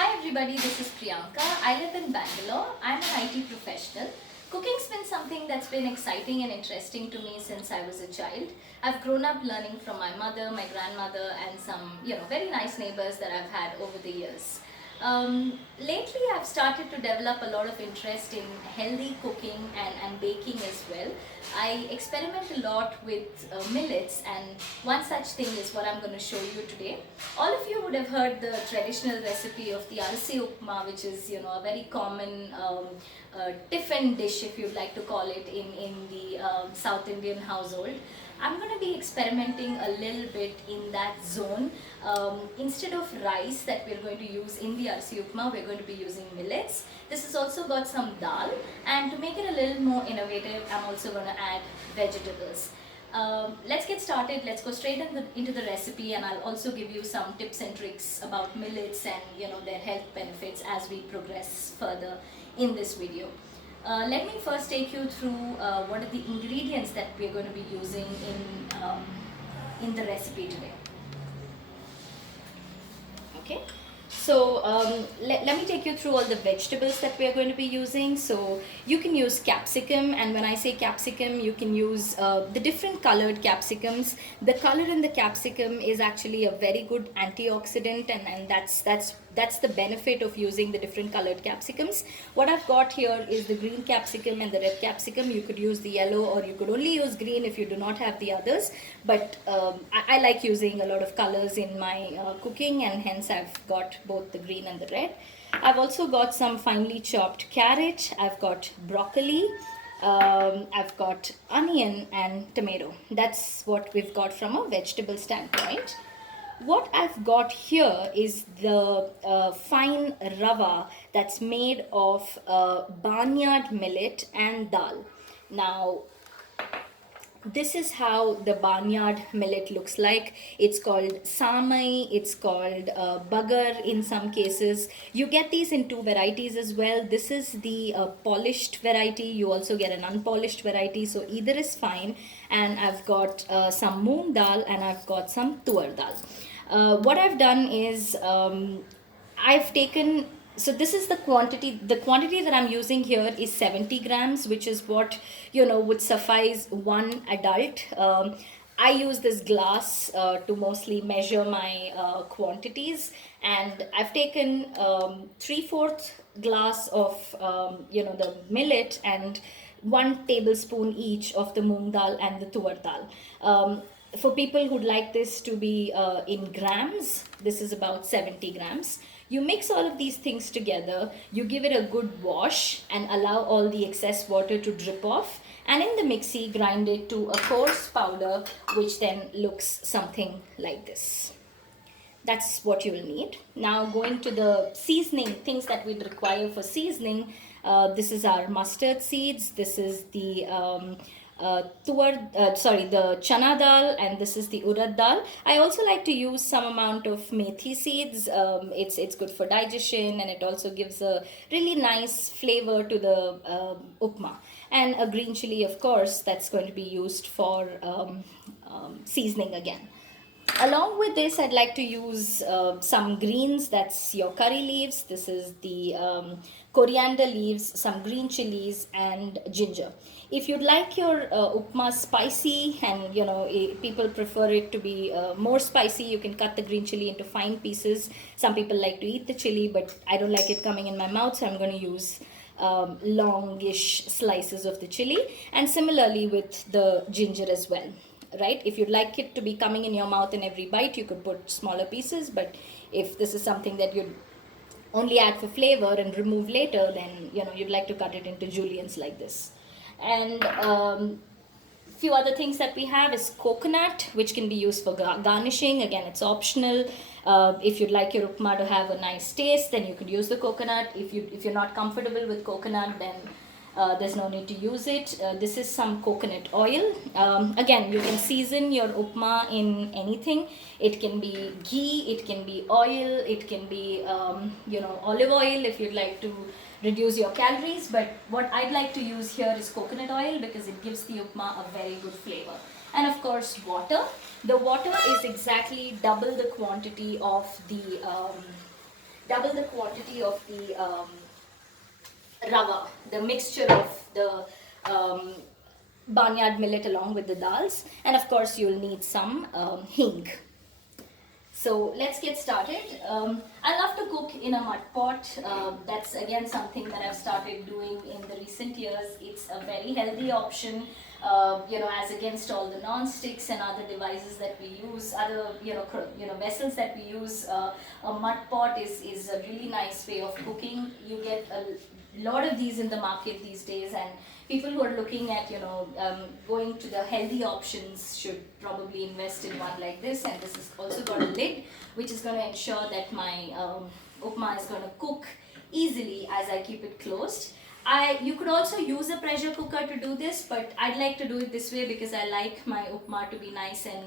Hi everybody, this is Priyanka. I live in Bangalore. I'm an IT professional. Cooking's been something that's been exciting and interesting to me since I was a child. I've grown up learning from my mother, my grandmother, and some, very nice neighbors that I've had over the years. Lately, I've started to develop a lot of interest in healthy cooking and baking as well. I experiment a lot with millets, and one such thing is what I'm going to show you today. All of you would have heard the traditional recipe of the Millet Upma, which is a very common tiffin dish, if you'd like to call it, in the South Indian household. I'm going to be experimenting a little bit in that zone. Instead of rice that we're going to use in the Millet Upma, we're going to be using millets. This has also got some dal, and to make it a little more innovative, I'm also going to add vegetables. Let's get started. Let's go straight into the recipe, and I'll also give you some tips and tricks about millets and their health benefits as we progress further in this video. Let me first take you through what are the ingredients that we're going to be using in the recipe today. Okay, so let me take you through all the vegetables that we are going to be using. So you can use capsicum, and when I say capsicum, you can use the different colored capsicums. The color in the capsicum is actually a very good antioxidant, and that's the benefit of using the different colored capsicums. What I've got here is the green capsicum and the red capsicum. You could use the yellow, or you could only use green if you do not have the others. But I like using a lot of colors in my cooking, and hence I've got both the green and the red. I've also got some finely chopped carrot. I've got broccoli. I've got onion and tomato. That's what we've got from a vegetable standpoint. What I've got here is the fine rava that's made of barnyard millet and dal. Now, this is how the barnyard millet looks like. It's called samai, it's called bagar in some cases. You get these in two varieties as well. This is the polished variety. You also get an unpolished variety, so either is fine. And I've got some moong dal, and I've got some tur dal. What I've done is I've taken, so this is the quantity that I'm using here is 70 grams, which is what would suffice one adult. I use this glass to mostly measure my quantities, and I've taken 3/4 glass of the millet and 1 tablespoon each of the moong dal and the tur dal. For people who'd like this to be in grams, this is about 70 grams. You mix all of these things together, you give it a good wash and allow all the excess water to drip off, and in the mixie grind it to a coarse powder, which then looks something like this. That's what you will need. Now, going to the seasoning, things that we'd require for seasoning. This is our mustard seeds. This is the the chana dal, and this is the urad dal. I also like to use some amount of methi seeds. It's good for digestion, and it also gives a really nice flavor to the upma. And a green chili, of course, that's going to be used for seasoning again. Along with this, I'd like to use some greens. That's your curry leaves. This is the coriander leaves, some green chilies, and ginger. If you'd like your upma spicy, and people prefer it to be more spicy, you can cut the green chili into fine pieces. Some people like to eat the chili, but I don't like it coming in my mouth, so I'm going to use longish slices of the chili. And similarly with the ginger as well. Right? If you'd like it to be coming in your mouth in every bite, you could put smaller pieces, but if this is something that you'd only add for flavor and remove later, then you'd like to cut it into juliennes like this. And few other things that we have is coconut, which can be used for garnishing. Again, it's optional. If you'd like your upma to have a nice taste, then you could use the coconut. If you're not comfortable with coconut, then there's no need to use it. This is some coconut oil. Again, you can season your upma in anything. It can be ghee, it can be oil, it can be olive oil if you'd like to reduce your calories. But what I'd like to use here is coconut oil, because it gives the upma a very good flavor. And of course, water. The water is exactly double the quantity of the double the quantity of the rava, the mixture of the barnyard millet along with the dals, and of course you'll need some hing. So let's get started. I love to cook in a mud pot. That's again something that I've started doing in the recent years. It's a very healthy option, as against all the non-sticks and other devices that we use, other vessels that we use. A mud pot is a really nice way of cooking. You get a lot of these in the market these days, and people who are looking at going to the healthy options should probably invest in one like this. And this has also got a lid which is going to ensure that my upma is going to cook easily as I keep it closed. You could also use a pressure cooker to do this, but I'd like to do it this way because I like my upma to be nice and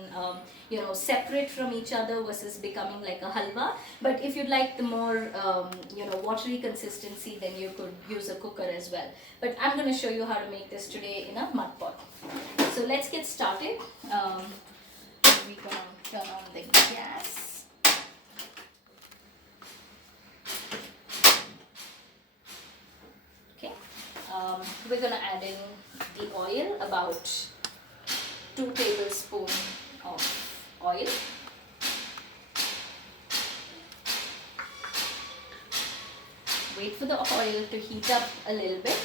separate from each other versus becoming like a halwa. But if you'd like the more watery consistency, then you could use a cooker as well. But I'm going to show you how to make this today in a mud pot. So let's get started. We're going to turn on the gas. We're going to add in the oil, about 2 tablespoons of oil. Wait for the oil to heat up a little bit.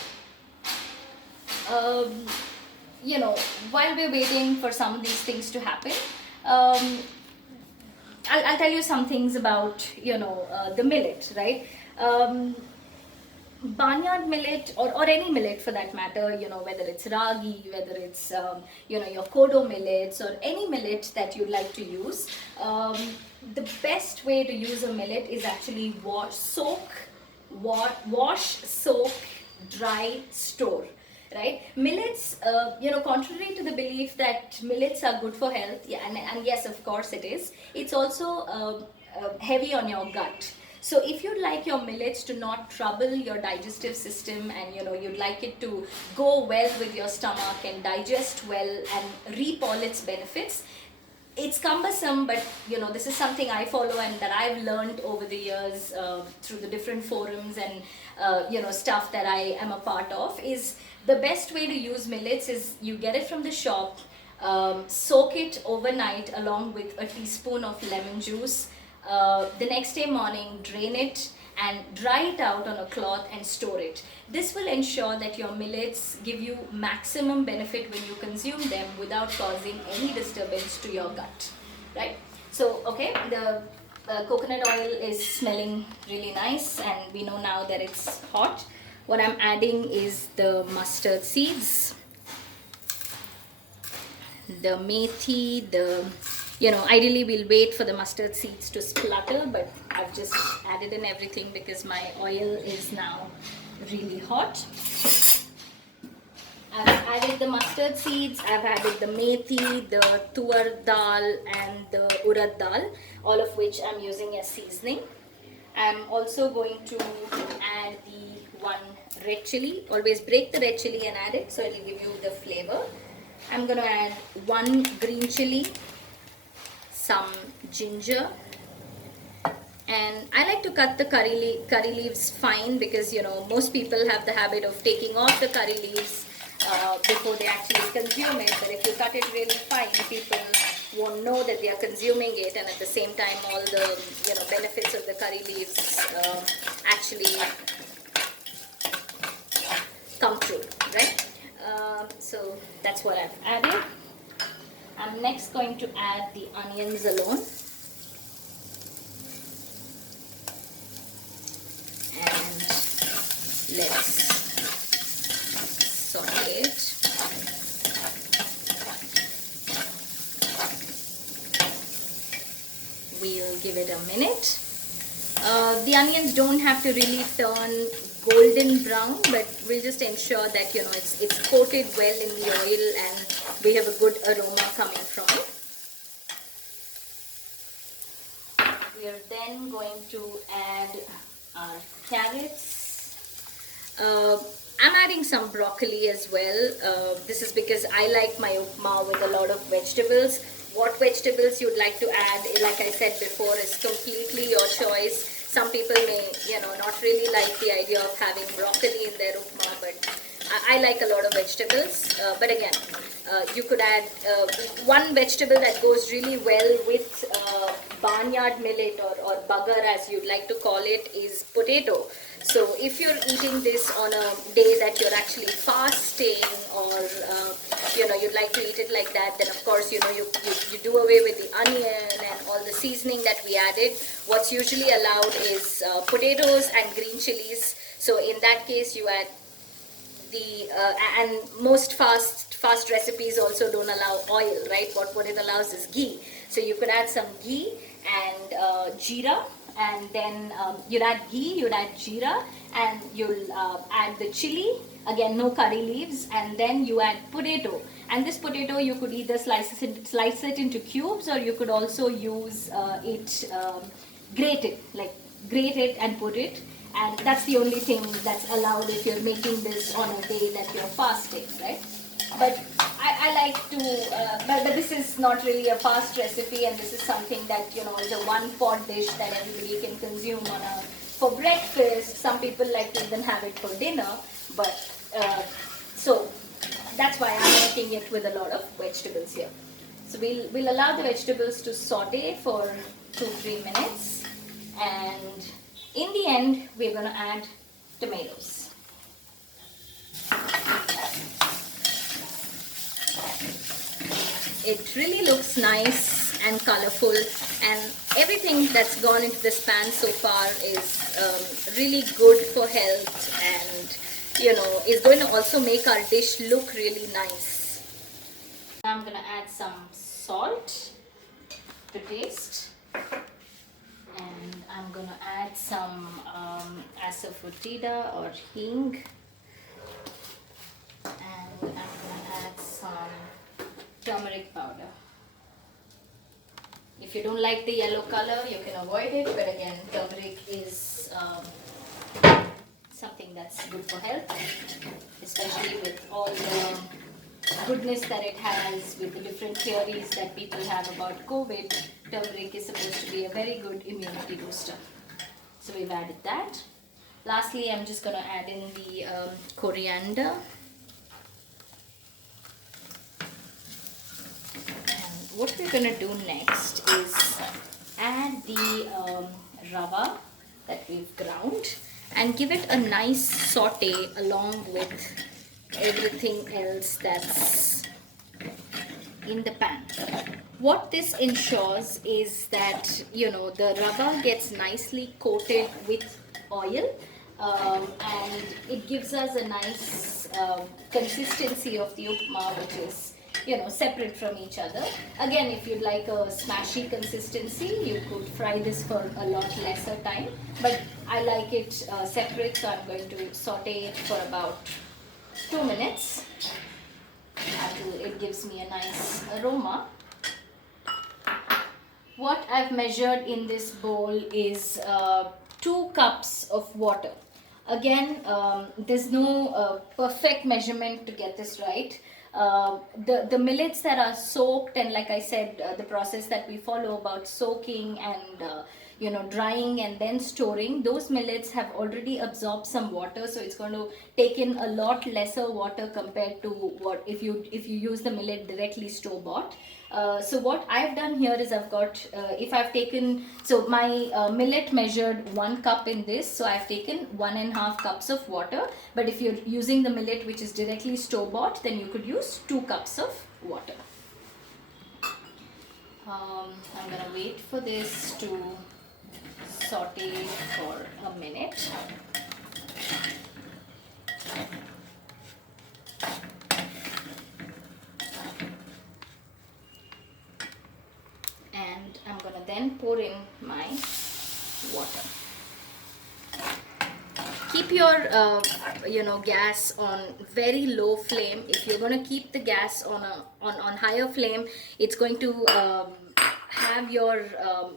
While we're waiting for some of these things to happen, I'll tell you some things about the millet, right? Barnyard millet or any millet for that matter, whether it's ragi, whether it's your kodo millets or any millet that you like to use, the best way to use a millet is actually wash, soak, dry, store. Right? Millets, contrary to the belief that millets are good for health, yeah, and yes, of course it is, it's also heavy on your gut. So if you'd like your millets to not trouble your digestive system, and you'd like it to go well with your stomach and digest well and reap all its benefits, it's cumbersome, but this is something I follow and that I've learned over the years through the different forums and stuff that I am a part of. Is the best way to use millets is you get it from the shop, soak it overnight along with a teaspoon of lemon juice. The next day morning, drain it and dry it out on a cloth and store it. This will ensure that your millets give you maximum benefit when you consume them without causing any disturbance to your gut, right? So, okay, the coconut oil is smelling really nice and we know now that it's hot. What I'm adding is the mustard seeds, the methi, ideally we'll wait for the mustard seeds to splutter, but I've just added in everything because my oil is now really hot. I've added the mustard seeds, I've added the methi, the tuar dal and the urad dal, all of which I'm using as seasoning. I'm also going to add the one red chili. Always break the red chili and add it so it'll give you the flavor. I'm going to add 1 green chili, some ginger, and I like to cut the curry leaves fine because most people have the habit of taking off the curry leaves before they actually consume it. But if you cut it really fine, people won't know that they are consuming it, and at the same time all the benefits of the curry leaves actually come through, right? So that's what I've added. I'm next going to add the onions alone. And let's saute it. We'll give it a minute. The onions don't have to really turn golden brown, but we'll just ensure that it's coated well in the oil and we have a good aroma coming from it. We are then going to add our carrots. I'm adding some broccoli as well. This is because I like my upma with a lot of vegetables. What vegetables you'd like to add, like I said before, is completely your choice. Some people may, not really like the idea of having broccoli in their upma, but I like a lot of vegetables. But again, you could add one vegetable that goes really well with barnyard millet or bagar, as you'd like to call it, is potato. So if you're eating this on a day that you're actually fasting, or you'd like to eat it like that, then of course you do away with the onion and all the seasoning that we added. What's usually allowed is potatoes and green chilies. So in that case, you add the and most fast recipes also don't allow oil, right? What it allows is ghee. So you could add some ghee and jeera, and then you'd add ghee, you'd add jeera, and you'll add the chili. Again, no curry leaves, and then you add potato. And this potato, you could either slice it into cubes, or you could also use grate it and put it. And that's the only thing that's allowed if you're making this on a day that you're fasting, right? But I like to, but this is not really a fast recipe, and this is something that, is a one-pot dish that everybody can consume for breakfast. Some people like to even have it for dinner, but so that's why I'm making it with a lot of vegetables here. So we'll allow the vegetables to saute for 2-3 minutes, and in the end, we're going to add tomatoes. It really looks nice and colorful, and everything that's gone into this pan so far is really good for health, and is going to also make our dish look really nice. I'm going to add some salt to taste. And I'm going to add some asafoetida or hing, and I'm going to add some turmeric powder. If you don't like the yellow color, you can avoid it, but again, turmeric is something that's good for health, especially with all the goodness that it has, with the different theories that people have about COVID. Turmeric is supposed to be a very good immunity booster. So we've added that. Lastly, I'm just going to add in the coriander. And what we're going to do next is add the rava that we've ground and give it a nice saute along with everything else that's in the pan. What this ensures is that the rava gets nicely coated with oil, and it gives us a nice consistency of the upma, which is separate from each other. Again, if you'd like a smashy consistency, you could fry this for a lot lesser time, but I like it separate, so I'm going to saute it for about 2 minutes until it gives me a nice aroma. What I've measured in this bowl is 2 cups of water. Again, there's no perfect measurement to get this right. The millets that are soaked, and like I said, the process that we follow about soaking and drying and then storing, those millets have already absorbed some water, so it's going to take in a lot lesser water compared to what if you use the millet directly store bought. So what I've done here is I've got so my millet measured 1 cup in this, so I've taken 1.5 cups of water. But if you're using the millet which is directly store bought, then you could use 2 cups of water. I'm gonna wait for this to saute for a minute. And I'm gonna then pour in my water. Keep your gas on very low flame. If you're going to keep the gas on higher flame, it's going to have your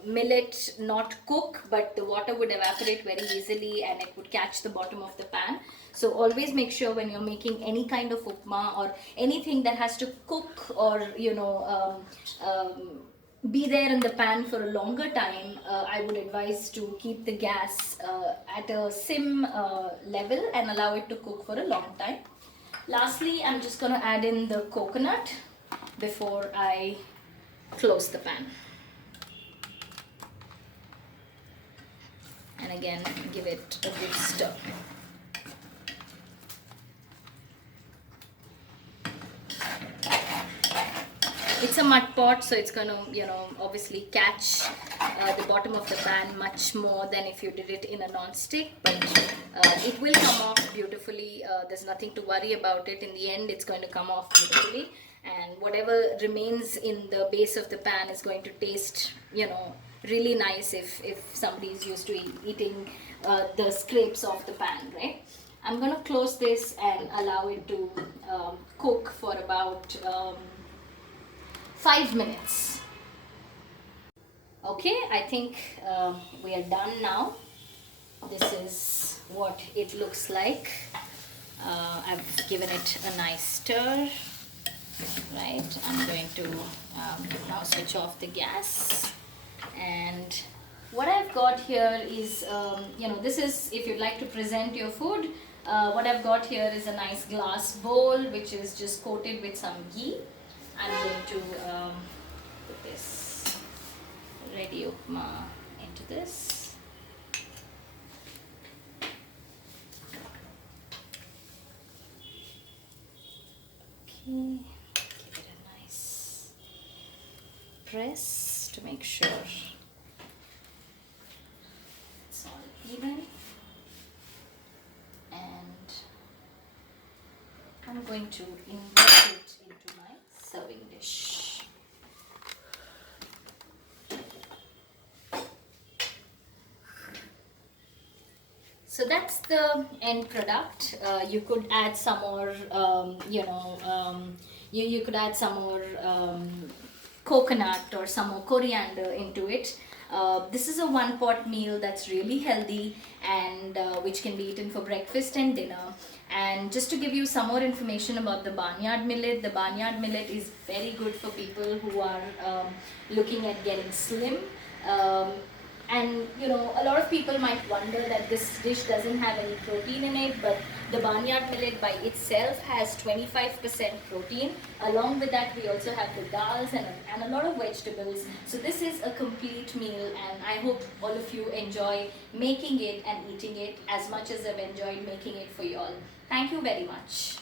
millet not cook, but the water would evaporate very easily and it would catch the bottom of the pan. So always make sure when you're making any kind of upma or anything that has to cook or be there in the pan for a longer time, I would advise to keep the gas at a sim level and allow it to cook for a long time. Lastly, I'm just going to add in the coconut before I close the pan. And again, give it a good stir. It's a mud pot, so it's going to, obviously catch the bottom of the pan much more than if you did it in a non-stick, but it will come off beautifully. There's nothing to worry about it. In the end, it's going to come off beautifully, and whatever remains in the base of the pan is going to taste, really nice if somebody is used to eating the scrapes off the pan, right? I'm going to close this and allow it to cook for about 5 minutes. Okay, I think we are done now. This is what it looks like. I've given it a nice stir. Right, I'm going to now switch off the gas. And what I've got here is, this is if you'd like to present your food. What I've got here is a nice glass bowl which is just coated with some ghee. I'm going to put this ready upma into this. Okay, give it a nice press to make sure it's all even. And I'm going to invert it into my serving dish. So that's the end product. You could add some more, you could add some more coconut or some more coriander into it. This is a one-pot meal that's really healthy and which can be eaten for breakfast and dinner. And just to give you some more information about the barnyard millet, the barnyard millet is very good for people who are looking at getting slim. And a lot of people might wonder that this dish doesn't have any protein in it, but the barnyard millet by itself has 25% protein. Along with that, we also have the dals and a lot of vegetables. So this is a complete meal, and I hope all of you enjoy making it and eating it as much as I've enjoyed making it for you all. Thank you very much.